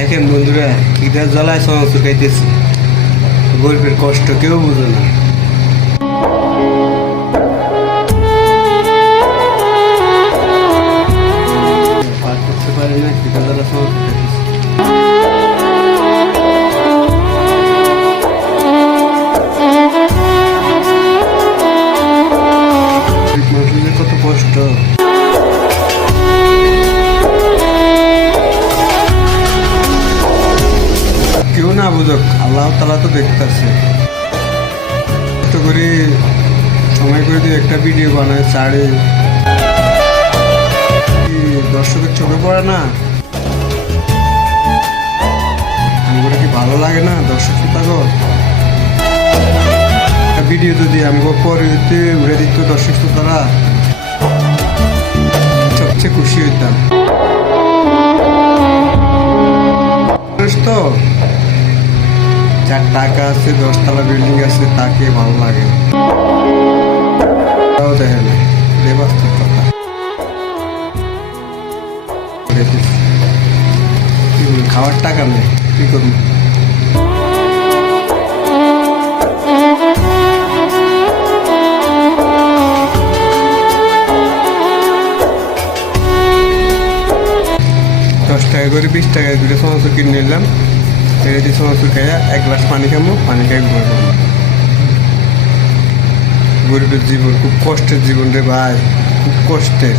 দেখেন বন্ধুরা খিদার জ্বালায় সমস্ত খাইতেছি, গরিবের কষ্ট কেউ বুঝে না। পার করতে পারি না, খিদার জ্বালা সমস্ত খাইতেছি। মানুষের কত কষ্ট, কেউ না বুঝুক, আল্লাহ তাআলা তো দেখতেছে। কষ্ট করে সময় করে দিয়ে একটা ভিডিও বানায় ছাড়ে, দর্শকের চোখে পড়ে না? আমাকে কি ভালো লাগে না দর্শক শ্রোতাগণ? একটা ভিডিও যদি আমাকে পরে উড়ে দিত দর্শক শ্রোতারা, সবচেয়ে খুশি হইতাম। তো যার টাকা আছে, 10 তলা বিল্ডিং আছে, তাকে ভালো লাগে, তাও দেখে না। বাস্তব কথা, খাওয়ার টাকা নেই, কি করবো? ৳10 করে 20 টাকা করে সমস্ত কিনে নিলাম, ছেড়ে সমস্ত খাইয়া 1 গ্লাস পানি খাবো, পানি খাই ঘুমাবো। গরিবের জীবন খুব কষ্টের জীবন রে ভাই, খুব কষ্টের।